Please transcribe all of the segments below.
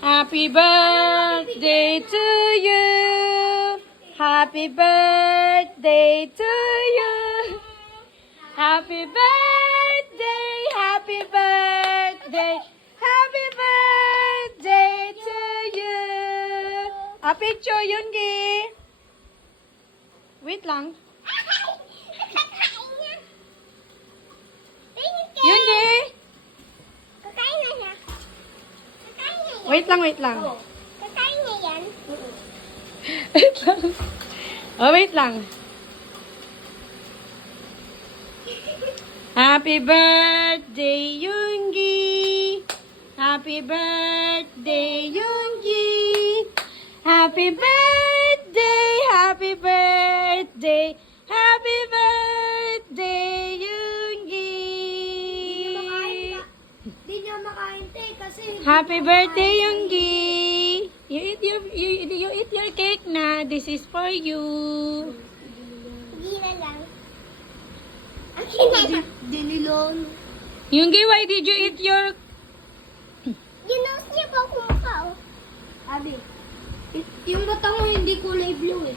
Happy birthday to you. Happy birthday to you. Happy birthday, happy birthday, happy birthday to you. A picture, Yungi. Wait lang. Yungi. Kakain na siya. Kakain na yan. Wait lang, wait lang. Kakain na yan. Wait lang. Oh, wait lang. Happy birthday, Yungi. Happy birthday, Yungi. Happy birthday, happy birthday, happy birthday, Yungi. Hindi niya makain kasi. Happy birthday, Yungi. You eat your cake na. This is for you. Hindi na lang. Akin na. Dinilon. Yungi, why did you eat your... Ginos niya pa kumaka, oh. Abi, yung mata mo hindi kulay blue eh.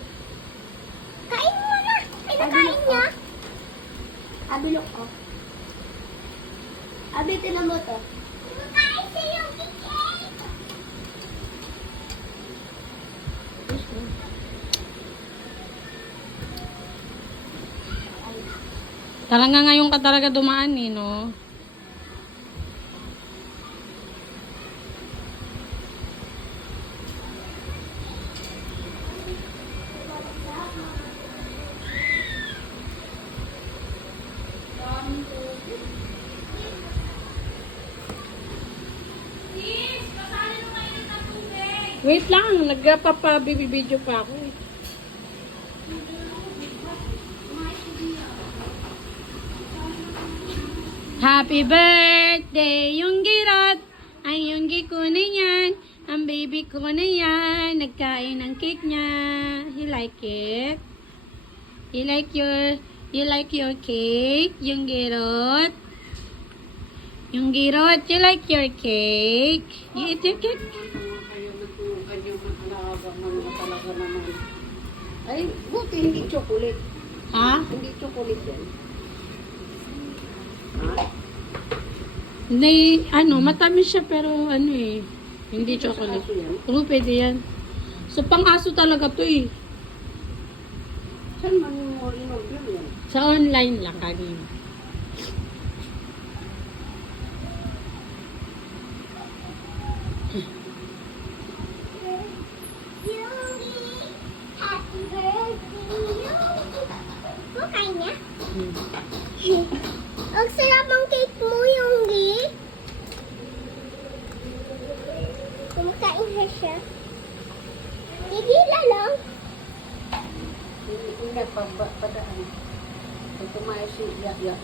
Kain mo na. Ay, nakain niya. Abi, look, oh. Abi, tinan mo to. Nakain siya yung cake. Talaga ngayon ka talaga dumaan eh, no? Wait lang, nagpapabibideo pa ako eh. Happy birthday, Yungi Rod. Ang Yungi ko na yan. Ang baby ko na yan. Nagkain ng cake niya. You like it? You like your cake, Yungi Rod? Yungi Rod, you like your cake? You eat your cake? Ay, buti hindi chocolate. Ha? Hindi chocolate yan. Ha? Hindi, matamis siya pero ano eh. Hindi chocolate. Sa aso yan? Oo, pwede yan. So, pang-aso talaga to eh. Saan man mo in-order yan? Sa online lang kanina. Yungi, happy birthday, Yungi. Makain niya? Ang sarap ang cake mo, Yungi. Kumakain na siya. Tigila lang. Hindi pa padaan. Pag kumain si Yaya.